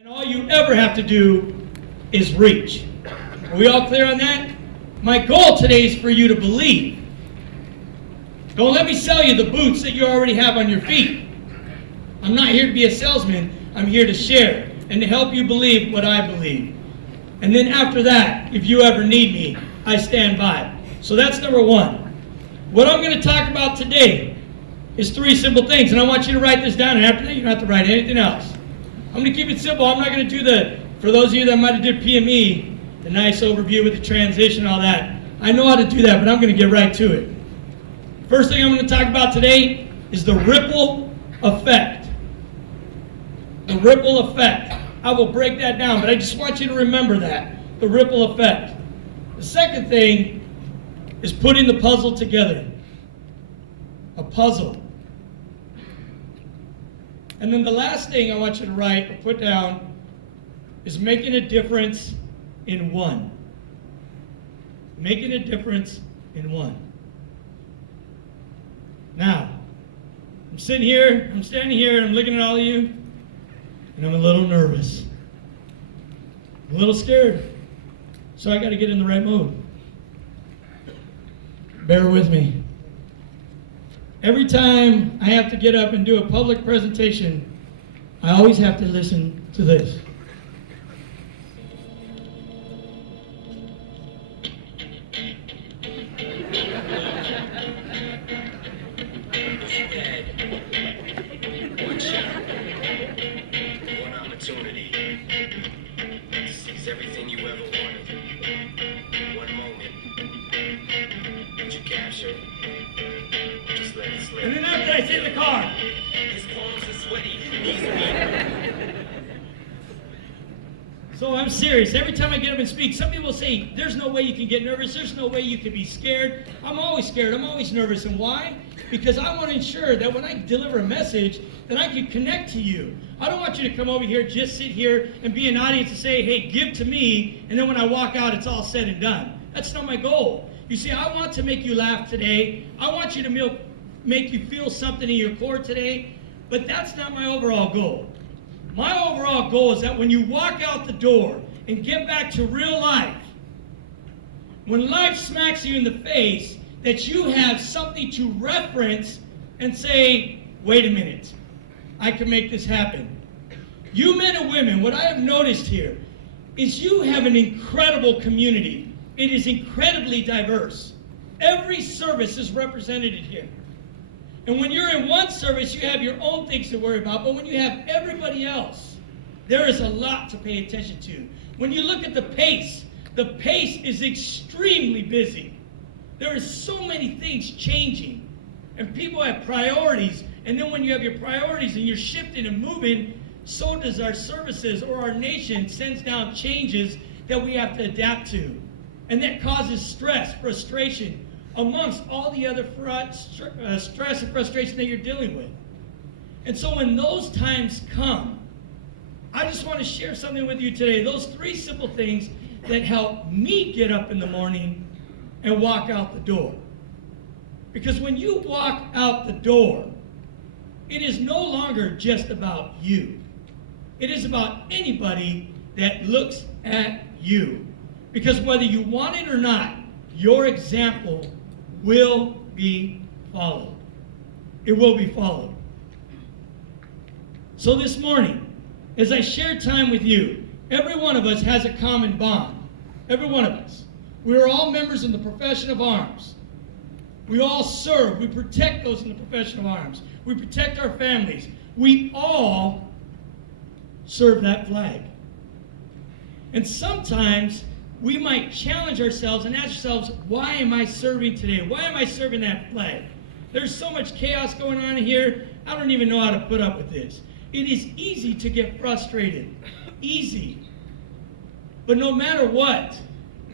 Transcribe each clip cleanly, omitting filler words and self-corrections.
And all you ever have to do is reach. Are we all clear on that? My goal today is for you to believe. Don't let me sell you the boots that you already have on your feet. I'm not here to be a salesman. I'm here to share and to help you believe what I believe. And then after that, if you ever need me, I stand by. So that's number one. What I'm going to talk about today is three simple things. And I want you to write this down. And after that, you don't have to write anything else. I'm going to keep it simple. I'm not going to do for those of you that might have did PME, the nice overview with the transition and all that. I know how to do that, but I'm going to get right to it. First thing I'm going to talk about today is the ripple effect. The ripple effect. I will break that down, but I just want you to remember that. The ripple effect. The second thing is putting the puzzle together. A puzzle. And then the last thing I want you to write or put down is making a difference in one. Making a difference in one. Now, I'm standing here, and I'm looking at all of you, and I'm a little nervous. I'm a little scared. So I got to get in the right mood. Bear with me. Every time I have to get up and do a public presentation, I always have to listen to this. Everything you ever wanted. One moment that you captured. Just let it slip. And then after I sit in the car. His palms are sweaty. He's weak. So I'm serious. Every time I get up and speak, some people say, there's no way you can get nervous. There's no way you can be scared. I'm always scared. I'm always nervous. And why? Because I want to ensure that when I deliver a message, that I can connect to you. I don't want you to come over here, just sit here and be an audience and say, hey, give to me, and then when I walk out, it's all said and done. That's not my goal. You see, I want to make you laugh today. I want you to make you feel something in your core today, but that's not my overall goal. My overall goal is that when you walk out the door and get back to real life, when life smacks you in the face, that you have something to reference and say, wait a minute, I can make this happen. You men and women, what I have noticed here is you have an incredible community. It is incredibly diverse. Every service is represented here. And when you're in one service, you have your own things to worry about, but when you have everybody else, there is a lot to pay attention to. When you look at the pace is extremely busy. There are so many things changing, and people have priorities, and then when you have your priorities and you're shifting and moving, so does our services or our nation sends down changes that we have to adapt to. And that causes stress, frustration, amongst all the other stress and frustration that you're dealing with. And so when those times come, I just want to share something with you today. Those three simple things that help me get up in the morning and walk out the door. Because when you walk out the door, it is no longer just about you. It is about anybody that looks at you. Because whether you want it or not, your example will be followed. It will be followed. So this morning, as I share time with you, every one of us has a common bond. Every one of us. We are all members in the profession of arms. We all serve. We protect those in the profession of arms. We protect our families. We all serve that flag. And sometimes we might challenge ourselves and ask ourselves, why am I serving today? Why am I serving that flag? There's so much chaos going on here, I don't even know how to put up with this. It is easy to get frustrated. Easy. But no matter what,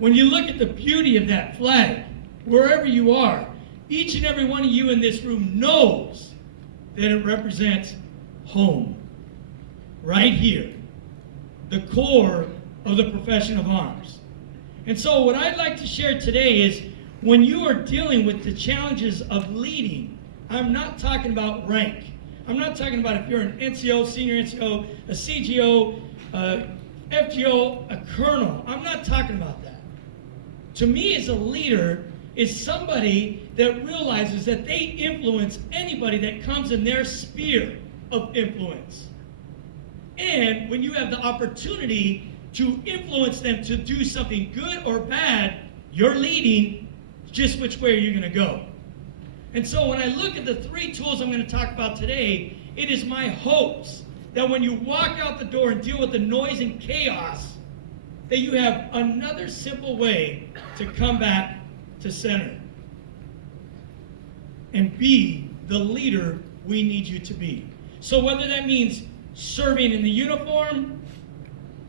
when you look at the beauty of that flag, wherever you are, each and every one of you in this room knows that it represents home. Right here. The core of the profession of arms. And so what I'd like to share today is when you are dealing with the challenges of leading, I'm not talking about rank. I'm not talking about if you're an NCO, senior NCO, a CGO, FGO, a colonel. I'm not talking about that. To me, as a leader, is somebody that realizes that they influence anybody that comes in their sphere of influence. And when you have the opportunity to influence them to do something good or bad, you're leading just which way you're going to go. And so when I look at the 3 tools I'm going to talk about today, it is my hopes that when you walk out the door and deal with the noise and chaos, that you have another simple way to come back to center and be the leader we need you to be. So whether that means serving in the uniform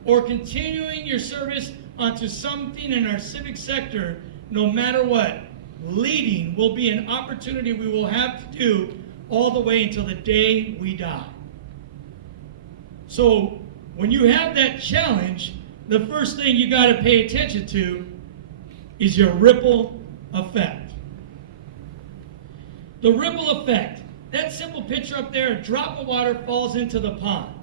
or continuing your service onto something in our civic sector, no matter what, leading will be an opportunity we will have to do all the way until the day we die. So when you have that challenge, the first thing you got to pay attention to is your ripple effect. The ripple effect. That simple picture up there, a drop of water falls into the pond.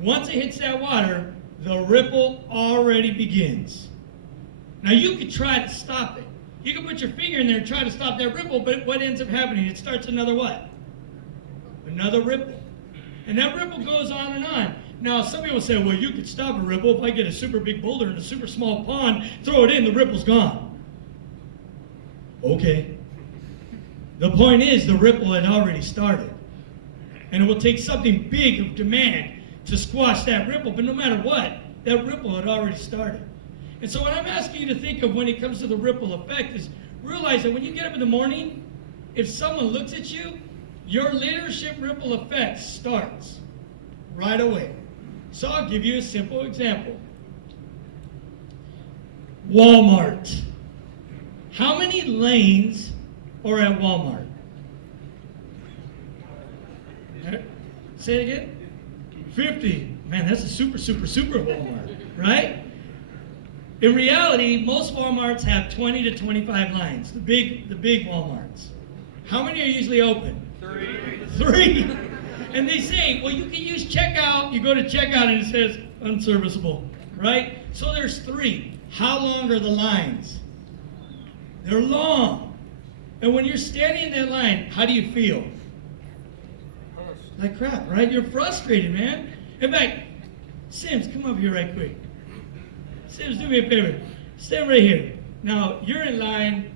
Once it hits that water, the ripple already begins. Now you could try to stop it. You can put your finger in there and try to stop that ripple, but what ends up happening? It starts another what? Another ripple. And that ripple goes on and on. Now, some people say, well, you could stop a ripple if I get a super big boulder in a super small pond, throw it in, the ripple's gone. Okay. The point is, the ripple had already started. And it will take something big of demand to squash that ripple, but no matter what, that ripple had already started. And so what I'm asking you to think of when it comes to the ripple effect is realize that when you get up in the morning, if someone looks at you, your leadership ripple effect starts right away. So I'll give you a simple example. Walmart. How many lanes are at Walmart? Say it again. 50. Man, that's a super Walmart, right? In reality, most Walmarts have 20 to 25 lines, the big Walmarts. How many are usually open? 3. And they say, well, you can use checkout. You go to checkout and it says unserviceable, right? So there's 3. How long are the lines? They're long. And when you're standing in that line, how do you feel? Like crap, right? You're frustrated, man. In fact, Sims, come up here right quick. Sims, do me a favor. Stand right here. Now, you're in line,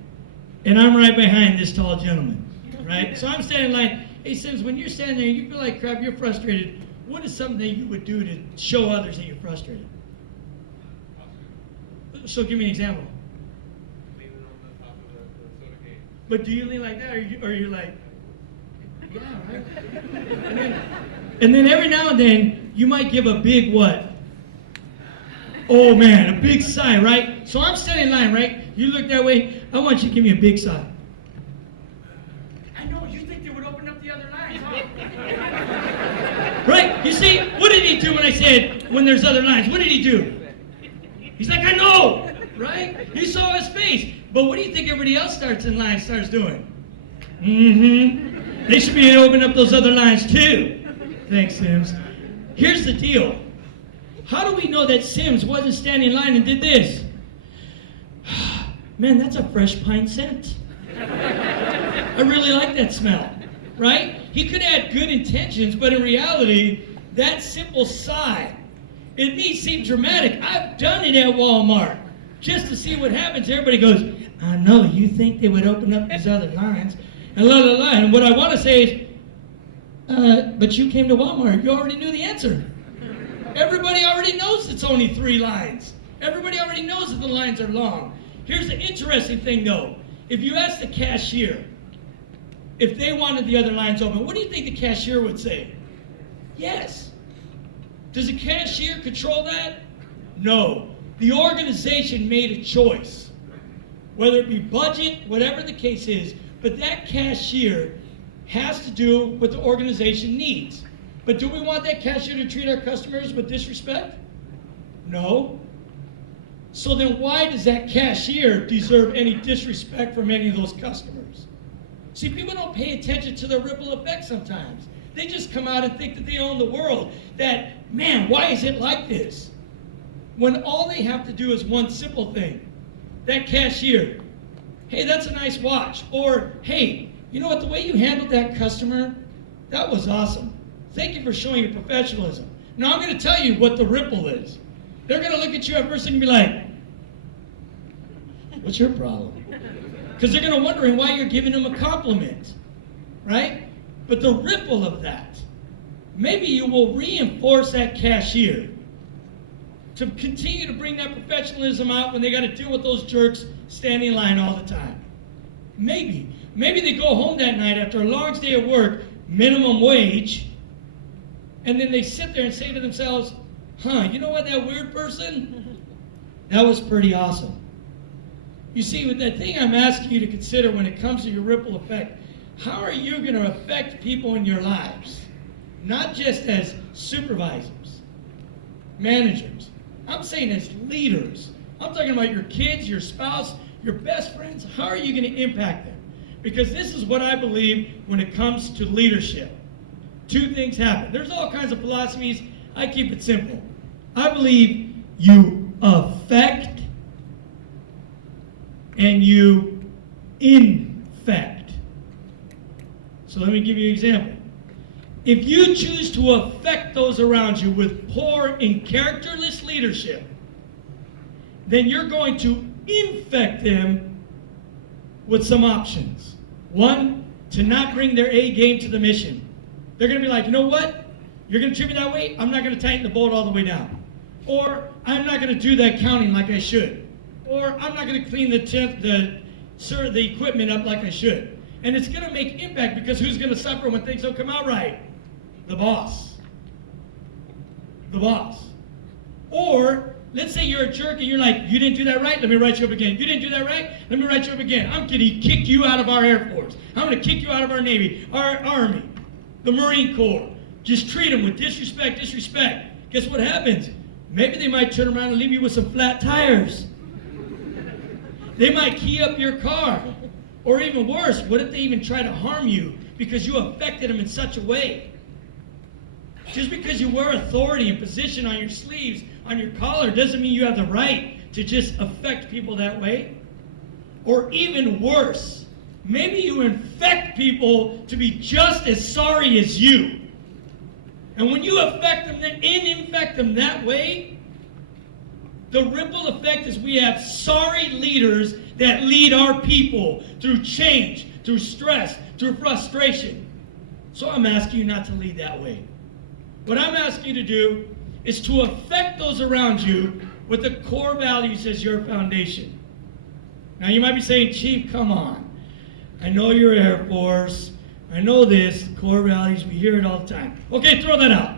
and I'm right behind this tall gentleman, right? So I'm standing in line. Hey, Sims, when you're standing there, you feel like crap, you're frustrated. What is something that you would do to show others that you're frustrated? So give me an example. Leaning on the top of the soda can. But do you lean like that, or you're like, yeah, right? And then every now and then, you might give a big what? Oh man, a big sigh, right? So I'm standing in line, right? You look that way, I want you to give me a big sigh. I know, you think they would open up the other lines, huh? Right? You see, what did he do when I said, when there's other lines? What did he do? He's like, I know, right? You saw his face. But what do you think everybody else starts doing? Mm-hmm. They should be opening up those other lines too. Thanks, Sims. Here's the deal. How do we know that Sims wasn't standing in line and did this? Man, that's a fresh pine scent. I really like that smell, right? He could have had good intentions, but in reality, that simple sigh, it may seem dramatic. I've done it at Walmart just to see what happens. Everybody goes, I know, you think they would open up these other lines, and la la la. And what I want to say is, but you came to Walmart, you already knew the answer. Everybody already knows it's only 3 lines. Everybody already knows that the lines are long. Here's the interesting thing though. If you ask the cashier if they wanted the other lines open, what do you think the cashier would say? Yes. Does the cashier control that? No. The organization made a choice. Whether it be budget, whatever the case is, but that cashier has to do what the organization needs. But do we want that cashier to treat our customers with disrespect? No. So then why does that cashier deserve any disrespect from any of those customers? See, people don't pay attention to the ripple effect sometimes. They just come out and think that they own the world. That, man, why is it like this? When all they have to do is one simple thing. That cashier, hey, that's a nice watch. Or, hey, you know what, the way you handled that customer, that was awesome. Thank you for showing your professionalism. Now I'm going to tell you what the ripple is. They're going to look at you at first and be like, what's your problem? Because they're going to wondering why you're giving them a compliment, right? But the ripple of that, maybe you will reinforce that cashier to continue to bring that professionalism out when they got to deal with those jerks standing in line all the time. Maybe they go home that night after a long day of work, minimum wage, and then they sit there and say to themselves, you know what, that weird person? That was pretty awesome. You see, with that thing I'm asking you to consider when it comes to your ripple effect, how are you going to affect people in your lives? Not just as supervisors, managers. I'm saying as leaders. I'm talking about your kids, your spouse, your best friends. How are you going to impact them? Because this is what I believe when it comes to leadership. Two things happen. There's all kinds of philosophies. I keep it simple. I believe you affect and you infect. So let me give you an example. If you choose to affect those around you with poor and characterless leadership, then you're going to infect them with some options. One, to not bring their A game to the mission. They're going to be like, you know what? You're going to treat me that way? I'm not going to tighten the bolt all the way down. Or I'm not going to do that counting like I should. Or I'm not going to clean the equipment up like I should. And it's going to make impact because who's going to suffer when things don't come out right? The boss. The boss. Or let's say you're a jerk and you're like, you didn't do that right, let me write you up again. You didn't do that right, let me write you up again. I'm going to kick you out of our Air Force. I'm going to kick you out of our Navy, our Army, the Marine Corps. Just treat them with disrespect. Guess what happens? Maybe they might turn around and leave you with some flat tires. They might key up your car. Or even worse, what if they even try to harm you because you affected them in such a way? Just because you wear authority and position on your sleeves, on your collar, doesn't mean you have the right to just affect people that way. Or even worse, maybe you infect people to be just as sorry as you. And when you affect them and infect them that way, the ripple effect is we have sorry leaders that lead our people through change, through stress, through frustration. So I'm asking you not to lead that way. What I'm asking you to do is to affect those around you with the core values as your foundation. Now you might be saying, Chief, come on. I know you're Air Force. I know this, core values, we hear it all the time. Okay, throw that out.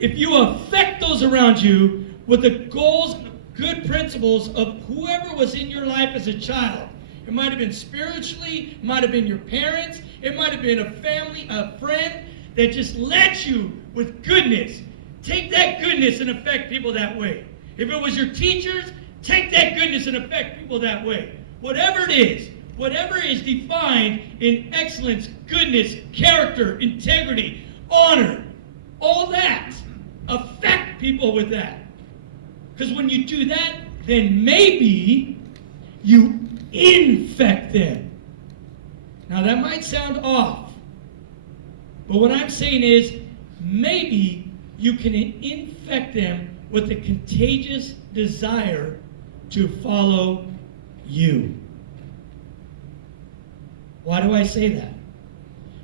If you affect those around you with the goals and the good principles of whoever was in your life as a child, it might have been spiritually, it might have been your parents, it might have been a family, a friend that just led you with goodness. Take that goodness and affect people that way. If it was your teachers, take that goodness and affect people that way. Whatever is defined in excellence, goodness, character, integrity, honor, all that, affect people with that. Because when you do that, then maybe you infect them. Now that might sound off, but what I'm saying is maybe you can infect them with a contagious desire to follow you. Why do I say that?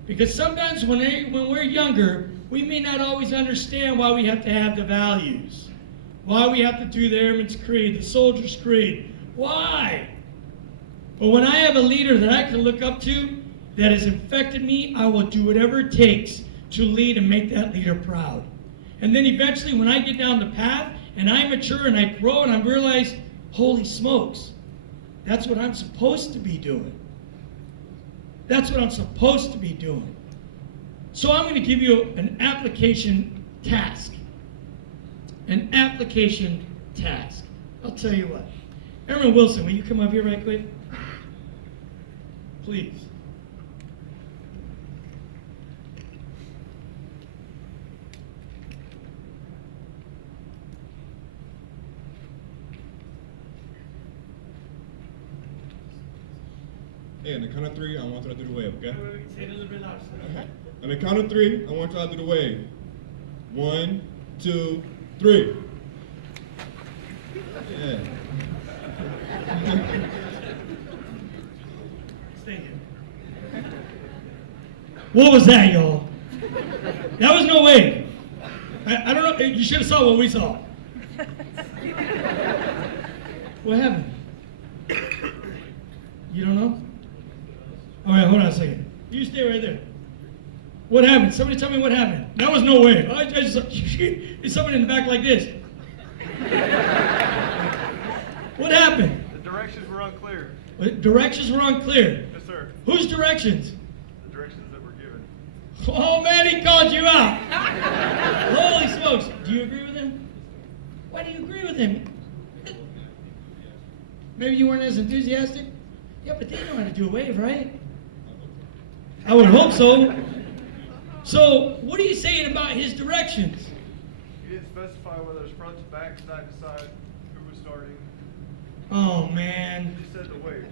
Because sometimes when we're younger, we may not always understand why we have to have the values. Why we have to do the Airman's Creed, the Soldier's Creed. Why? But when I have a leader that I can look up to that has infected me, I will do whatever it takes to lead and make that leader proud. And then eventually when I get down the path and I mature and I grow and I realize, holy smokes, that's what I'm supposed to be doing. That's what I'm supposed to be doing. So I'm going to give you an application task. An application task. I'll tell you what. Airman Wilson, will you come up here right quick? Please. Okay, on the count of three, I want y'all to do the wave, okay? Say it a little bit louder. On the count of three, I want y'all to do the wave. 1, 2, 3. Yeah. Stay here. What was that, y'all? That was no way. I don't know. You should have saw what we saw. What happened? You don't know? All right, hold on a second. You stay right there. What happened? Somebody tell me what happened. That was no way. I just it's somebody in the back like this. What happened? The directions were unclear. Directions were unclear. Yes, sir. Whose directions? The directions that were given. Oh man, he called you out. Holy smokes. Do you agree with him? Why do you agree with him? Maybe you weren't as enthusiastic? Yeah, but they know how to do a wave, right? I would hope so. So, what are you saying about his directions? He didn't specify whether it was front to back, side to side, who was starting. Oh man. He just said the wave,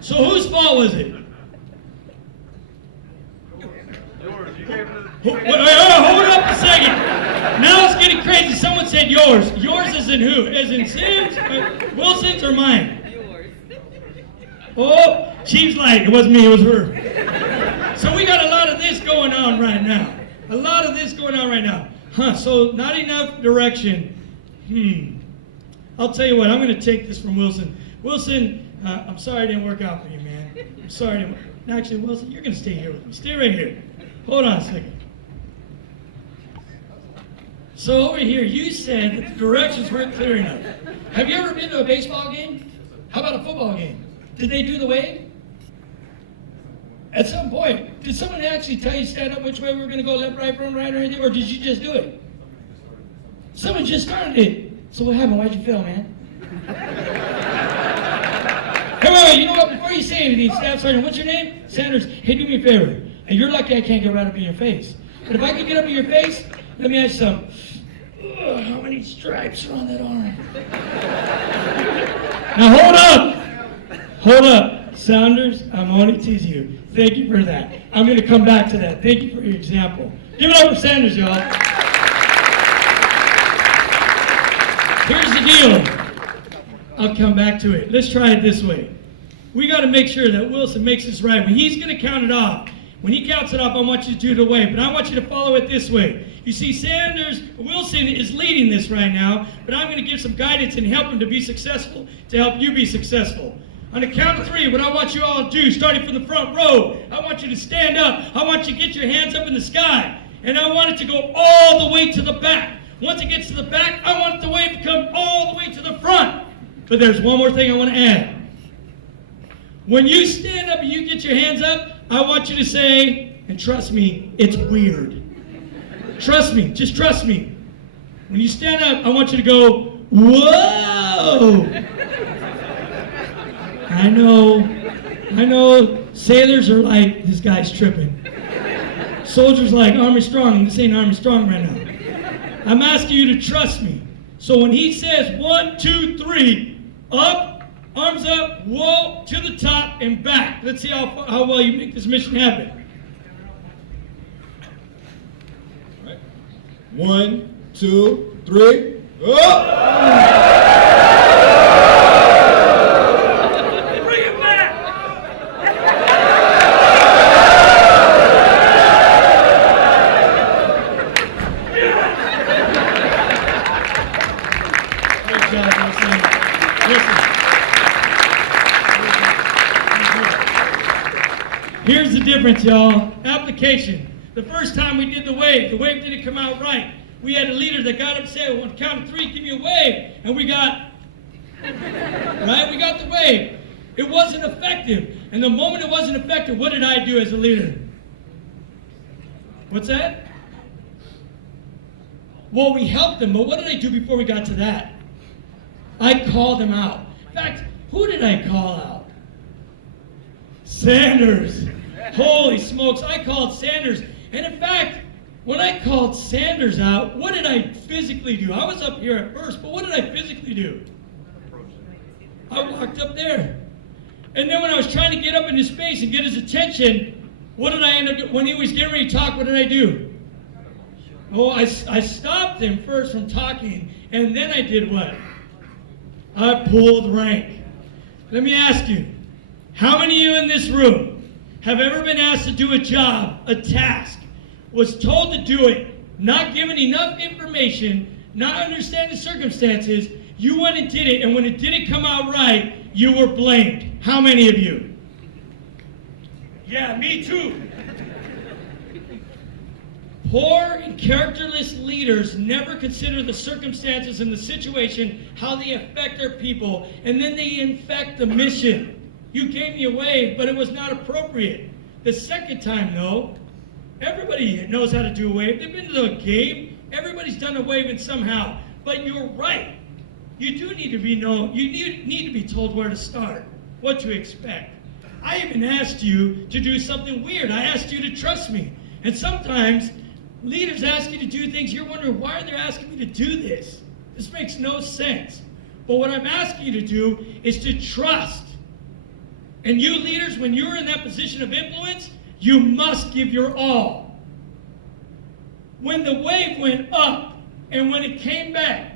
so. So whose fault was it? Yours. You gave the. Wait, hold up a second. Now it's getting crazy. Someone said yours. Yours is in who? As in Sim's, Wilson's, or mine? Yours. Oh, Chief's like, it wasn't me, it was her. So we got a lot of this going on right now. A lot of this going on right now. So not enough direction. I'll tell you what, I'm going to take this from Wilson. Wilson, I'm sorry it didn't work out for you, man. I'm sorry it didn't. Actually, Wilson, you're going to stay here with me. Stay right here. Hold on a second. So over here, you said that the directions weren't clear enough. Have you ever been to a baseball game? How about a football game? Did they do the wave? At some point, did someone actually tell you stand up which way we were going to go, left, right, front, right, or anything, or did you just do it? Someone just started it. So what happened? Why'd you fail, man? Hey, wait, you know what? Before you say anything, Staff Sergeant, what's your name? Sanders. Hey, do me a favor. And you're lucky I can't get right up in your face. But if I could get up in your face, let me ask you something. How many stripes are on that arm? Now hold up. Hold up. Sanders, I'm only teasing you. Thank you for that. I'm going to come back to that. Thank you for your example. Give it up for Sanders, y'all. Here's the deal. I'll come back to it. Let's try it this way. We got to make sure that Wilson makes this right. When he's going to count it off, when he counts it off, I want you to do it away, but I want you to follow it this way. You see, Wilson is leading this right now, but I'm going to give some guidance and help him to be successful, to help you be successful. On the count of three, what I want you all to do, starting from the front row, I want you to stand up. I want you to get your hands up in the sky, and I want it to go all the way to the back. Once it gets to the back, I want the wave to come all the way to the front. But there's one more thing I want to add. When you stand up and you get your hands up, I want you to say, and trust me, it's weird. Trust me, just trust me. When you stand up, I want you to go, whoa! I know, sailors are like, this guy's tripping. Soldiers like, Army Strong, and this ain't Army Strong right now. I'm asking you to trust me. So when he says 1, 2, 3, up, arms up, whoa, to the top and back. Let's see how well you make this mission happen. All right. 1, 2, 3, up! Bring it back! Great job, Wilson. Here's the difference, y'all. Application. The first time we did the wave didn't come out right. We had a leader that got upset. On the count of three, give me a wave. And we got, right? We got the wave. It wasn't effective. And the moment it wasn't effective, what did I do as a leader? What's that? Well, we helped them, but what did I do before we got to that? I called them out. In fact, who did I call out? Sanders. Holy smokes, I called Sanders. And in fact, when I called Sanders out, what did I physically do? I was up here at first, but what did I physically do? I walked up there. And then when I was trying to get up into space and get his attention, what did I end up doing? When he was getting ready to talk, what did I do? Oh, I stopped him first from talking, and then I did what? I pulled rank. Let me ask you, how many of you in this room have ever been asked to do a job, a task, was told to do it, not given enough information, not understand the circumstances, you went and did it, and when it didn't come out right, you were blamed? How many of you? Yeah, me too. Poor and characterless leaders never consider the circumstances and the situation, how they affect their people, and then they infect the mission. You gave me a wave, but it was not appropriate. The second time, though, everybody knows how to do a wave. They've been to a game. Everybody's done a wave somehow. But you're right. You do need to be known. You need to be told where to start, what to expect. I even asked you to do something weird. I asked you to trust me. And sometimes leaders ask you to do things, you're wondering, why are they asking me to do this? This makes no sense. But what I'm asking you to do is to trust. And you leaders, when you're in that position of influence, you must give your all. When the wave went up and when it came back,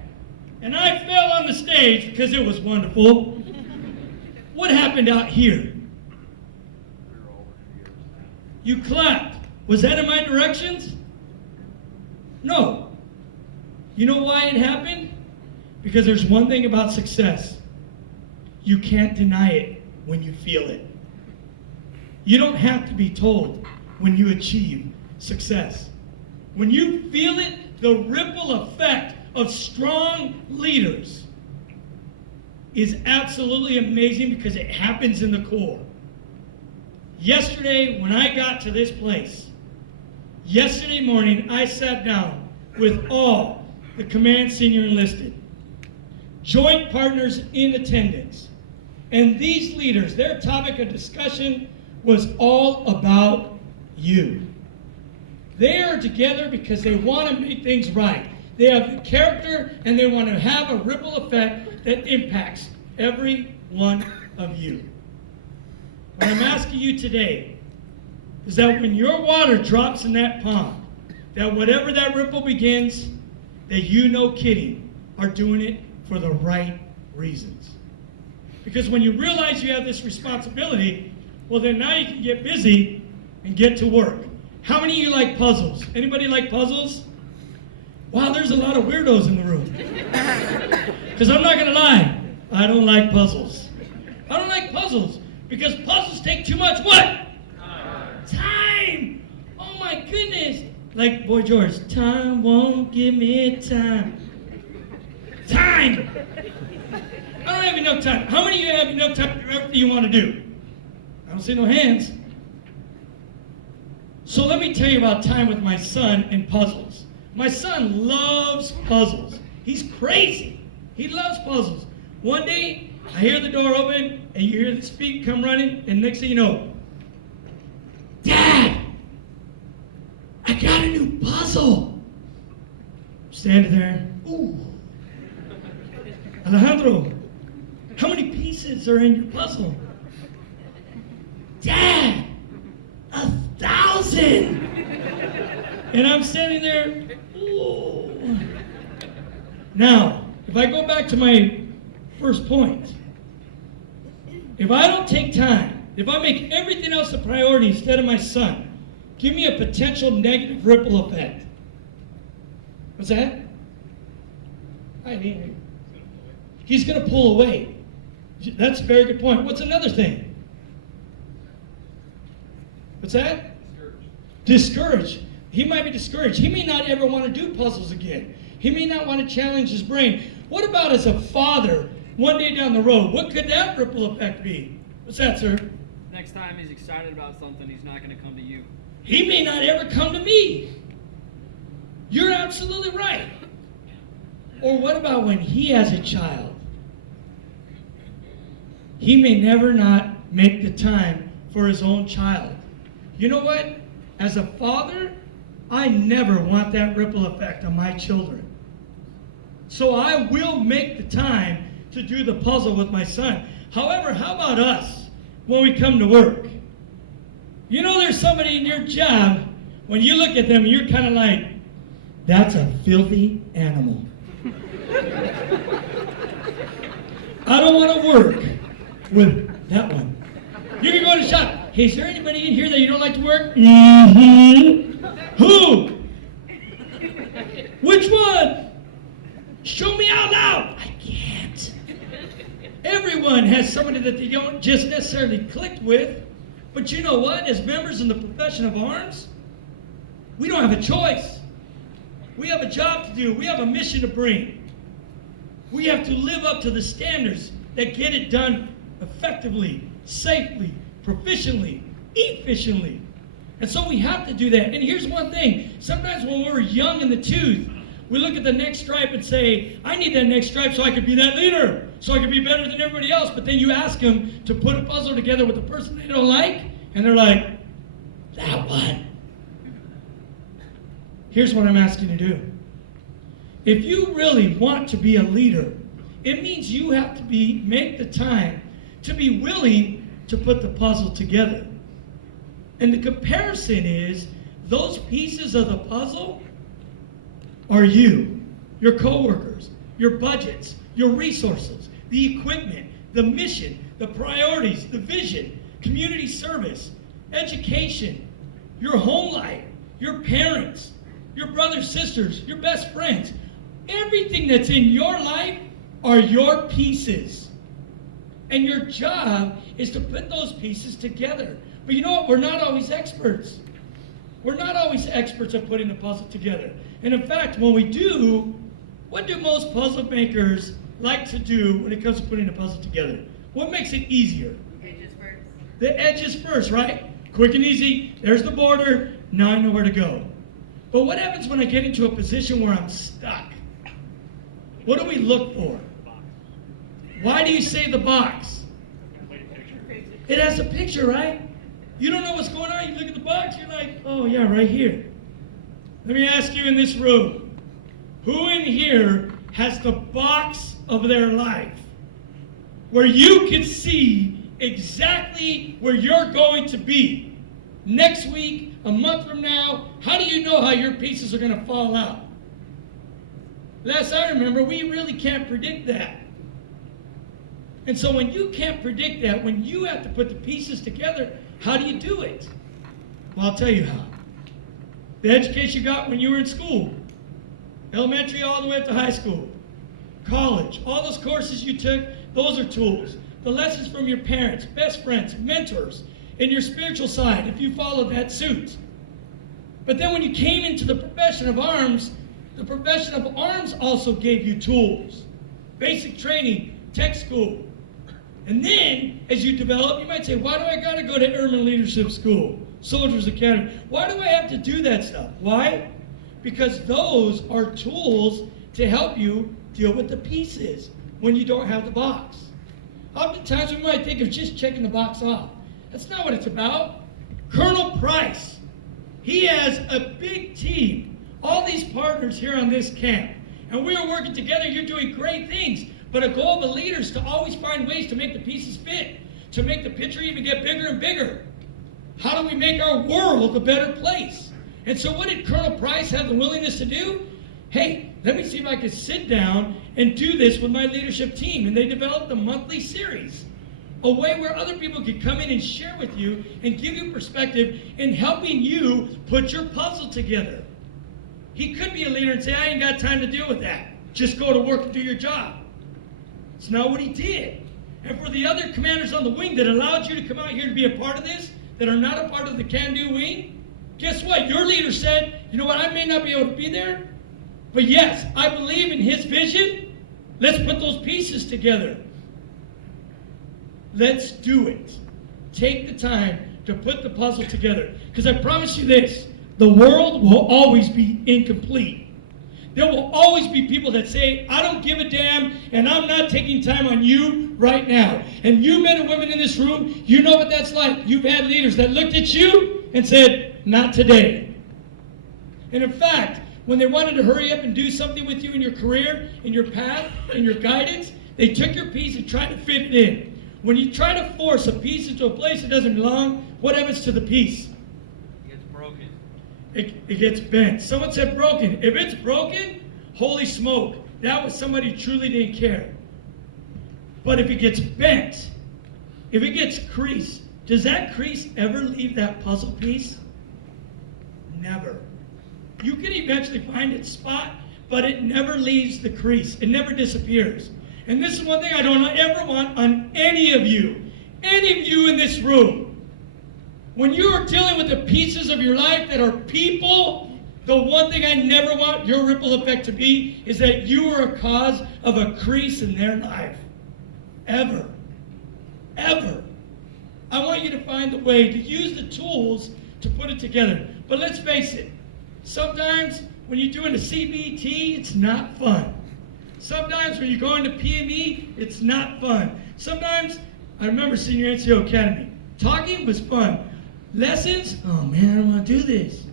and I fell on the stage because it was wonderful, what happened out here? You clapped. Was that in my directions? No. You know why it happened? Because there's one thing about success. You can't deny it when you feel it. You don't have to be told when you achieve success. When you feel it, the ripple effect of strong leaders is absolutely amazing because it happens in the core. Yesterday, when I got to this place, yesterday morning, I sat down with all the command senior enlisted, joint partners in attendance, and these leaders, their topic of discussion was all about you. They are together because they want to make things right. They have the character and they want to have a ripple effect that impacts every one of you. What I'm asking you today is that when your water drops in that pond, that whatever that ripple begins, that you, no kidding, are doing it for the right reasons. Because when you realize you have this responsibility, well then now you can get busy and get to work. How many of you like puzzles? Anybody like puzzles? Wow, there's a lot of weirdos in the room. Because I'm not going to lie, I don't like puzzles. I don't like puzzles because puzzles take too much what? Time. Oh my goodness. Like Boy George, time won't give me time. Time. I don't have enough time. How many of you have enough time to do everything you want to do? I don't see no hands. So let me tell you about time with my son and puzzles. My son loves puzzles. He's crazy. He loves puzzles. One day, I hear the door open, and you hear the speak come running, and next thing you know, Dad, I got a new puzzle. I'm standing there, ooh. Alejandro, how many pieces are in your puzzle? Dad, 1,000. And I'm standing there, ooh. Now, if I go back to my first point, if I don't take time, if I make everything else a priority instead of my son, give me a potential negative ripple effect. What's that? I didn't hear you. He's going to pull away. That's a very good point. What's another thing? What's that? Discouraged. He might be discouraged. He may not ever want to do puzzles again. He may not want to challenge his brain. What about as a father, one day down the road? What could that ripple effect be? What's that, sir? Next time he's excited about something, he's not going to come to you. He may not ever come to me. You're absolutely right. Or what about when he has a child? He may never not make the time for his own child. You know what? As a father, I never want that ripple effect on my children. So I will make the time to do the puzzle with my son. However, how about us? when we come to work. You know there's somebody in your job, when you look at them, you're kind of like, that's a filthy animal. I don't want to work with that one. You can go to the shop. Hey, is there anybody in here that you don't like to work? Mm-hmm. Who? Which one? Show me out loud. I can't. Everyone has somebody that they don't just necessarily click with. But you know what? As members in the profession of arms, we don't have a choice. We have a job to do. We have a mission to bring. We have to live up to the standards that get it done effectively, safely, proficiently, efficiently. And so we have to do that. And here's one thing. Sometimes when we're young in the tooth, we look at the next stripe and say, I need that next stripe so I could be that leader, so I could be better than everybody else. But then you ask them to put a puzzle together with a person they don't like, and they're like, that one. Here's what I'm asking you to do. If you really want to be a leader, it means you have to make the time to be willing to put the puzzle together. And the comparison is, those pieces of the puzzle are you, your coworkers, your budgets, your resources, the equipment, the mission, the priorities, the vision, community service, education, your home life, your parents, your brothers, sisters, your best friends. Everything that's in your life are your pieces. And your job is to put those pieces together. But you know what? We're not always experts. We're not always experts at putting the puzzle together. And in fact, when we do, what do most puzzle makers like to do when it comes to putting a puzzle together? What makes it easier? Edges first. The edges first, right? Quick and easy. There's the border. Now I know where to go. But what happens when I get into a position where I'm stuck? What do we look for? Why do you say the box? It has a picture, right? You don't know what's going on. You look at the box, you're like, oh yeah, right here. Let me ask you in this room, who in here has the box of their life where you can see exactly where you're going to be next week, a month from now? How do you know how your pieces are going to fall out? Last I remember, we really can't predict that. And so when you can't predict that, when you have to put the pieces together, how do you do it? Well, I'll tell you how. The education you got when you were in school, elementary all the way up to high school, college, all those courses you took, those are tools. The lessons from your parents, best friends, mentors, and your spiritual side, if you followed that suit. But then when you came into the profession of arms, the profession of arms also gave you tools, basic training, tech school. And then, as you develop, you might say, why do I got to go to Airman Leadership School, Soldiers Academy? Why do I have to do that stuff? Why? Because those are tools to help you deal with the pieces when you don't have the box. Oftentimes, we might think of just checking the box off. That's not what it's about. Colonel Price, he has a big team, all these partners here on this camp, and we are working together. You're doing great things. But a goal of a leader is to always find ways to make the pieces fit, to make the picture even get bigger and bigger. How do we make our world a better place? And so what did Colonel Price have the willingness to do? Hey, let me see if I can sit down and do this with my leadership team. And they developed a monthly series, a way where other people could come in and share with you and give you perspective in helping you put your puzzle together. He could be a leader and say, I ain't got time to deal with that. Just go to work and do your job. It's not what he did. And for the other commanders on the wing that allowed you to come out here to be a part of this, that are not a part of the can-do wing, guess what? Your leader said, you know what, I may not be able to be there, but yes, I believe in his vision. Let's put those pieces together. Let's do it. Take the time to put the puzzle together. Because I promise you this, the world will always be incomplete. There will always be people that say, I don't give a damn, and I'm not taking time on you right now. And you men and women in this room, you know what that's like. You've had leaders that looked at you and said, not today. And in fact, when they wanted to hurry up and do something with you in your career, in your path, in your guidance, they took your piece and tried to fit it in. When you try to force a piece into a place that doesn't belong, what happens to the piece? It gets broken. It gets bent. Someone said broken. If it's broken, holy smoke, that was somebody who truly didn't care. But if it gets bent, if it gets creased, does that crease ever leave that puzzle piece? Never. You can eventually find its spot, but it never leaves the crease. It never disappears. And this is one thing I don't ever want on any of you in this room. When you are dealing with the pieces of your life that are people, the one thing I never want your ripple effect to be is that you are a cause of a crease in their life. Ever. Ever. I want you to find the way to use the tools to put it together. But let's face it, sometimes when you're doing a CBT, it's not fun. Sometimes when you're going to PME, it's not fun. Sometimes, I remember Senior NCO Academy. Talking was fun. Lessons, oh man, I don't want to do this.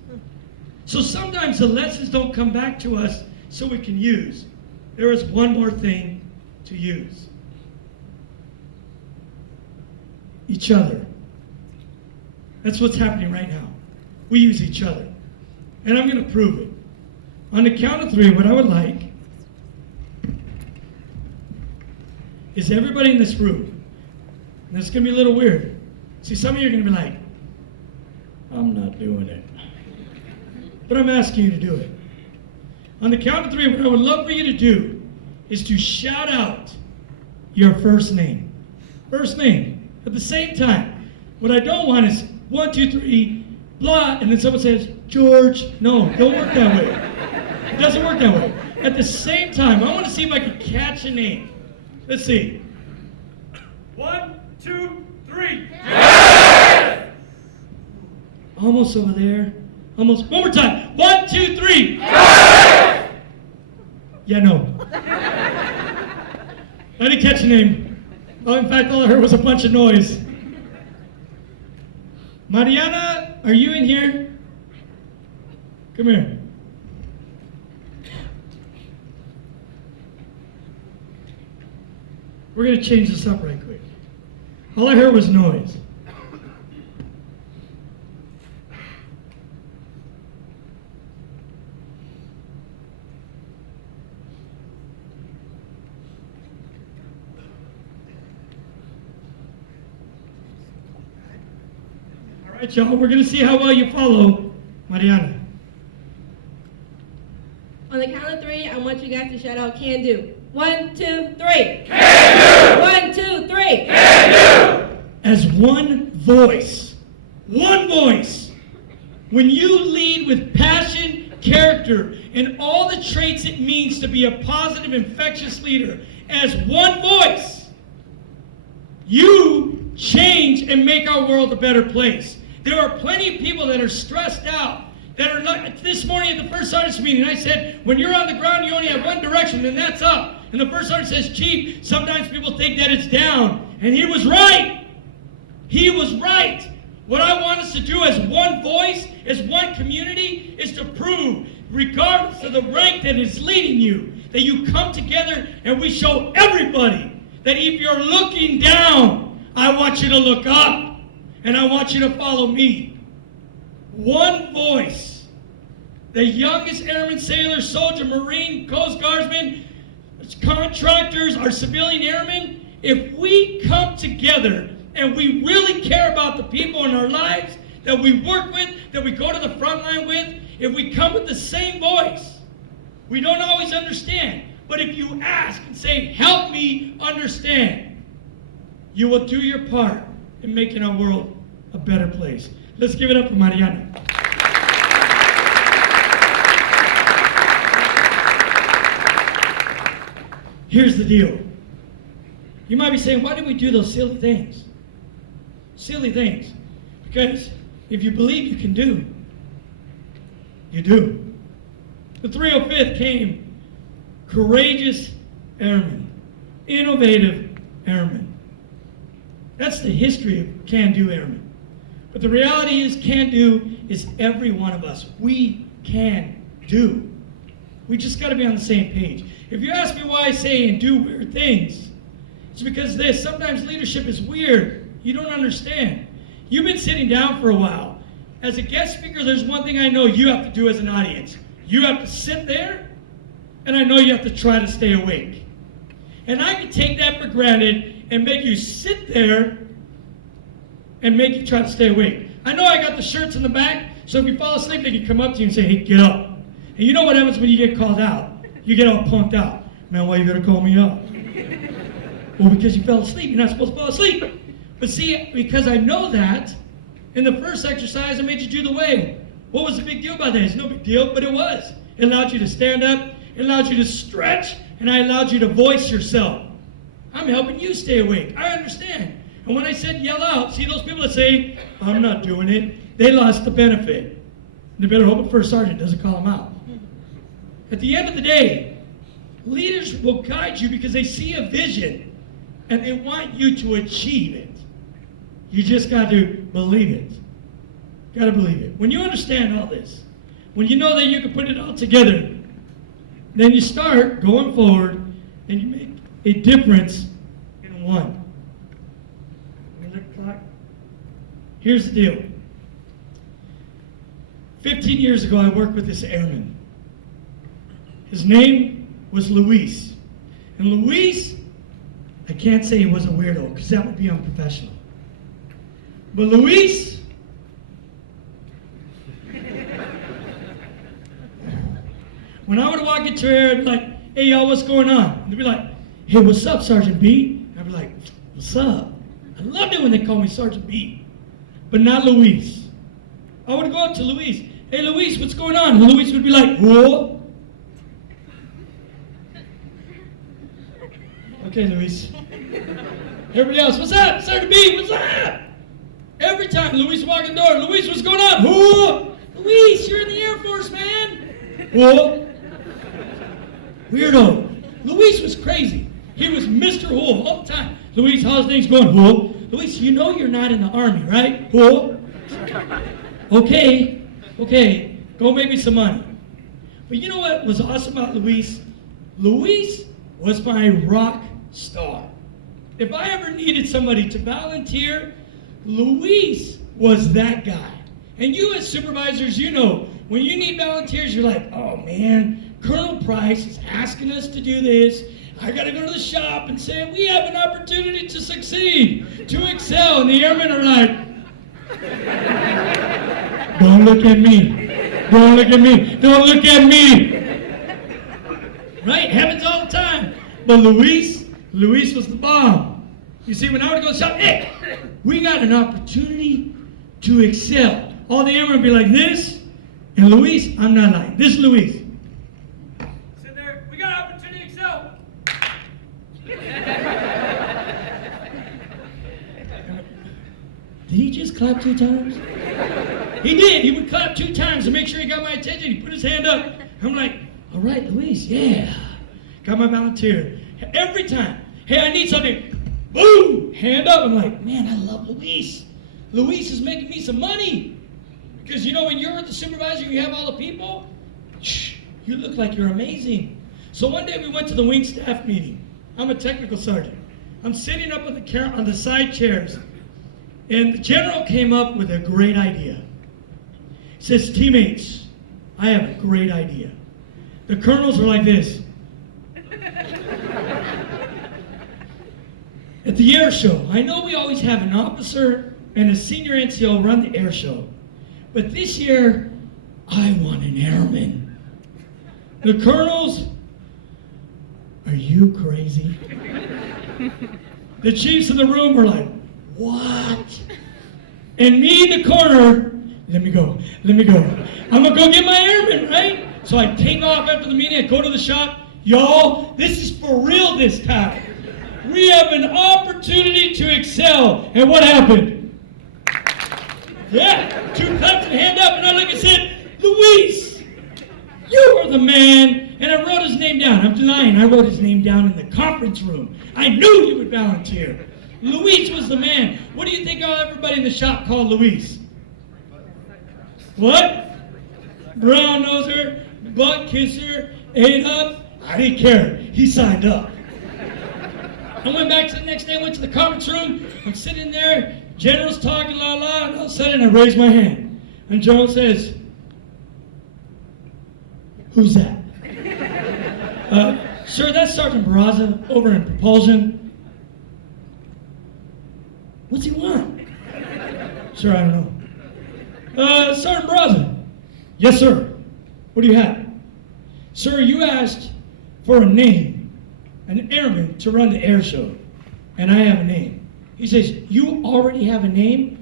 So sometimes the lessons don't come back to us so we can use. There is one more thing to use. Each other. That's what's happening right now. We use each other. And I'm going to prove it. On the count of 3, what I would like is everybody in this room, and it's going to be a little weird. See, some of you are going to be like, I'm not doing it. But I'm asking you to do it. On the count of 3, what I would love for you to do is to shout out your first name. First name. At the same time, what I don't want is 1, 2, 3, blah, and then someone says, George. No, don't work that way. It doesn't work that way. At the same time, I want to see if I can catch a name. Let's see. 1, 2, 3. Yes! Almost over there. Almost. One more time. 1, 2, 3. Yes! Yeah, no. I didn't catch a name. Oh, in fact, all I heard was a bunch of noise. Mariana, are you in here? Come here. We're going to change this up right quick. All I heard was noise. All right, y'all, we're going to see how well you follow Mariana. On the count of 3, I want you guys to shout out can do. 1, 2, 3. Can do! 1, 2, 3. Can do! As one voice. One voice. When you lead with passion, character, and all the traits it means to be a positive, infectious leader, as one voice, you change and make our world a better place. There are plenty of people that are stressed out, that are not. This morning at the first sergeant's meeting, I said, when you're on the ground, you only have one direction, and that's up. And the first sergeant says, Chief, sometimes people think that it's down. And he was right. He was right. What I want us to do as one voice, as one community, is to prove, regardless of the rank that is leading you, that you come together and we show everybody that if you're looking down, I want you to look up. And I want you to follow me. One voice. The youngest airman, sailor, soldier, Marine, Coast Guardsman, contractors, our civilian airmen, if we come together and we really care about the people in our lives that we work with, that we go to the front line with, if we come with the same voice, we don't always understand. But if you ask and say, help me understand, you will do your part in making our world a better place. Let's give it up for Mariana. Here's the deal. You might be saying, why do we do those silly things? Silly things. Because if you believe you can do, you do. The 305th came courageous airmen, innovative airmen. That's the history of can-do airmen. But the reality is can-do is every one of us. We can do. We just got to be on the same page. If you ask me why I say and do weird things, It's because this. Sometimes leadership is weird. You don't understand. You've been sitting down for a while. As a guest speaker, there's one thing I know you have to do as an audience. You have to sit there, and I know you have to try to stay awake. And I can take that for granted and make you sit there and make you try to stay awake. I know I got the shirts in the back, so if you fall asleep, they can come up to you and say, hey, get up. And you know what happens when you get called out? You get all punked out. Man, why you gotta call me out? Well, because you fell asleep. You're not supposed to fall asleep. But see, because I know that, in the first exercise, I made you do the wave. What was the big deal about that? It's no big deal, but it was. It allowed you to stand up, it allowed you to stretch, and I allowed you to voice yourself. I'm helping you stay awake. I understand. And when I said yell out, see those people that say, I'm not doing it, they lost the benefit. They better hope a first sergeant doesn't call them out. At the end of the day, leaders will guide you because they see a vision and they want you to achieve it. You just got to believe it. Got to believe it. When you understand all this, when you know that you can put it all together, then you start going forward and you make a difference in one. Here's the deal. 15 years ago, I worked with this airman. His name was Luis. And Luis, I can't say he was a weirdo, because that would be unprofessional. But Luis, when I would walk into here, I'd be like, hey, y'all, what's going on? And they'd be like, hey, what's up, Sergeant B? I'd be like, what's up? I loved it when they called me Sergeant B. But not Luis. I would go up to Luis. Hey, Luis, what's going on? And Luis would be like, whoa. Okay, Luis. Everybody else, what's up? Sergeant B, what's up? Every time Luis would walk in the door, Luis, what's going on? Whoa. Luis, you're in the Air Force, man. Whoa. Weirdo. Luis was crazy. He was Mr. Whoa all the time. Luis, how's things going? Whoa. Luis, you know you're not in the Army, right? Whoa. Okay, go make me some money. But you know what was awesome about Luis? Luis was my rock star. If I ever needed somebody to volunteer, Luis was that guy. And you as supervisors, you know, when you need volunteers, you're like, oh man, Colonel Price is asking us to do this. I got to go to the shop and say, we have an opportunity to succeed, to excel. And the airmen are like, don't look at me. Don't look at me. Don't look at me. Right? Happens all the time. But Luis was the bomb. You see, when I would go to the shop, hey, we got an opportunity to excel. All the airmen would be like this. And Luis, I'm not like this Luis. Sit there, we got an opportunity to excel. Did he just clap 2 times? He did. He would clap 2 times to make sure he got my attention. He put his hand up. I'm like, all right, Luis, yeah. Got my volunteer. Every time, hey, I need something. Boom, hand up. I'm like, man, I love Luis. Luis is making me some money. Because, you know, when you're the supervisor, you have all the people, you look like you're amazing. So one day we went to the wing staff meeting. I'm a technical sergeant. I'm sitting up on the side chairs. And the general came up with a great idea. He says, teammates, I have a great idea. The colonels are like this. At the air show, I know we always have an officer and a senior NCO run the air show. But this year, I want an airman. The colonels, are you crazy? The chiefs in the room are like, what? And me in the corner, let me go. I'm gonna go get my airman, right? So I take off after the meeting, I go to the shop. Y'all, this is for real this time. We have an opportunity to excel. And what happened? Yeah, 2 claps and hand up, and I look and said, Luis, you are the man. And I wrote his name down. I'm denying, I wrote his name down in the conference room. I knew he would volunteer. Luis was the man. What do you think everybody in the shop called Luis? What? Brown noser, butt kisser, ate up. I didn't care. He signed up. I went back to the next day, went to the conference room. I'm sitting there, General's talking, la la, and all of a sudden I raise my hand. And General says, "Who's that?" "Sir, that's Sergeant Barraza over in propulsion." "What's he want?" "Sir, I don't know." "Sergeant Barraza." "Yes, sir. What do you have?" "Sir, you asked for a name, an airman to run the air show, and I have a name." He says, "You already have a name?"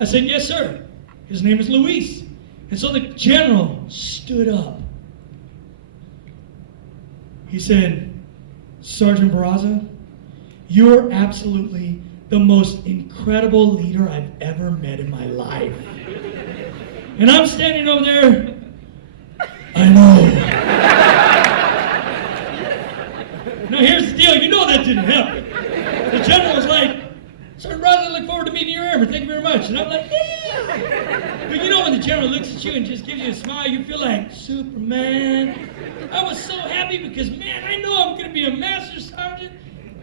I said, "Yes, sir. His name is Luis." And so the general stood up. He said, "Sergeant Barraza, you're absolutely the most incredible leader I've ever met in my life." And I'm standing over there, I know. Now here's the deal, you know that didn't happen. The general was like, "Sergeant Barraza, I look forward to meeting your airman, thank you very much." And I'm like, "Yeah." But you know when the general looks at you and just gives you a smile, you feel like Superman. I was so happy because, man, I know I'm going to be a master sergeant.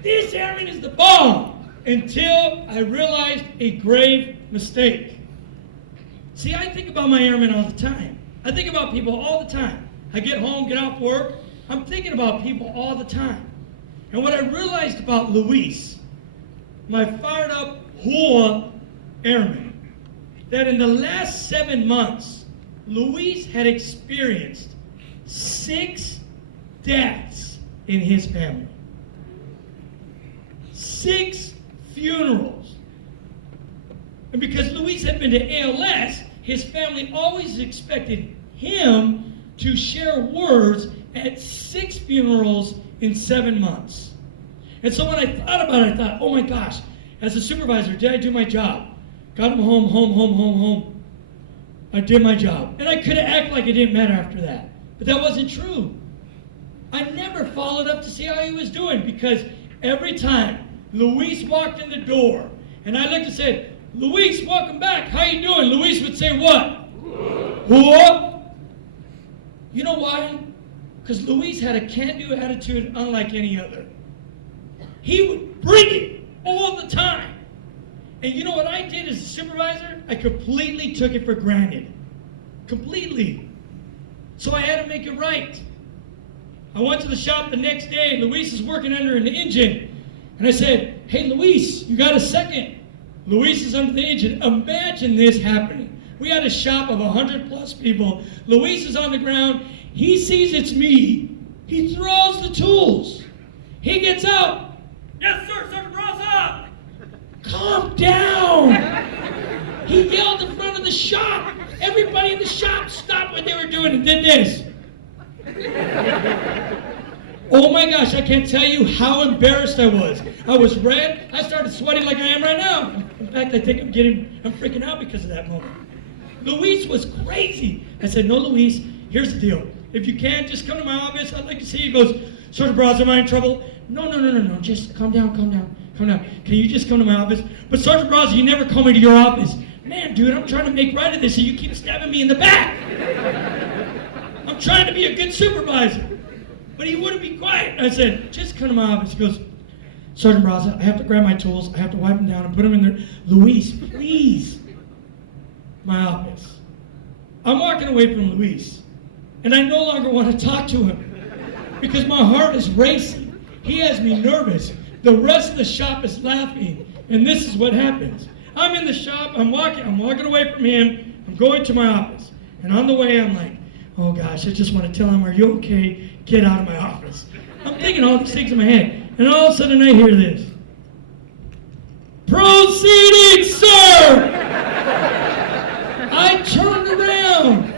This airman is the bomb. Until I realized a grave mistake. See, I think about my airmen all the time. I think about people all the time. I get home, get off work, I'm thinking about people all the time. And what I realized about Luis, my fired up whore airman, that in the last 7 months, Luis had experienced 6 deaths in his family. 6 funerals. And because Luis had been to ALS, his family always expected him to share words at 6 funerals in 7 months. And so when I thought about it, I thought, oh my gosh, as a supervisor, did I do my job? Got him home. I did my job. And I could have acted like it didn't matter after that. But that wasn't true. I never followed up to see how he was doing because every time Luis walked in the door and I looked and said, "Luis, welcome back. How you doing?" Luis would say what? Whoa. You know why? Because Luis had a can-do attitude unlike any other. He would bring it all the time. And you know what I did as a supervisor? I completely took it for granted. Completely. So I had to make it right. I went to the shop the next day. Luis is working under an engine. And I said, "Hey, Luis, you got a second?" Luis is under the engine. Imagine this happening. We had a shop of 100+ people. Luis is on the ground. He sees it's me. He throws the tools. He gets out. "Yes, sir, Sergeant Barraza." "Calm down." He yelled in front of the shop. Everybody in the shop stopped what they were doing and did this. Oh my gosh, I can't tell you how embarrassed I was. I was red. I started sweating like I am right now. In fact, I think I'm freaking out because of that moment. Luis was crazy. I said, "No, Luis, here's the deal. If you can, just come to my office. I'd like to see you." He goes, "Sergeant Barraza, am I in trouble?" No. Just calm down. Can you just come to my office?" "But Sergeant Barraza, you never call me to your office." "Man, dude, I'm trying to make right of this and you keep stabbing me in the back. I'm trying to be a good supervisor." But he wouldn't be quiet. I said, "Just come to my office." He goes, "Sergeant Barraza, I have to grab my tools. I have to wipe them down and put them in there." "Luis, please." My office. I'm walking away from Luis. And I no longer want to talk to him. Because my heart is racing. He has me nervous. The rest of the shop is laughing. And this is what happens. I'm in the shop. I'm walking away from him. I'm going to my office. And on the way, I'm like, oh gosh, I just want to tell him, "Are you okay? Get out of my office." I'm thinking all these things in my head. And all of a sudden I hear this. "Proceeding, sir!" I turned around.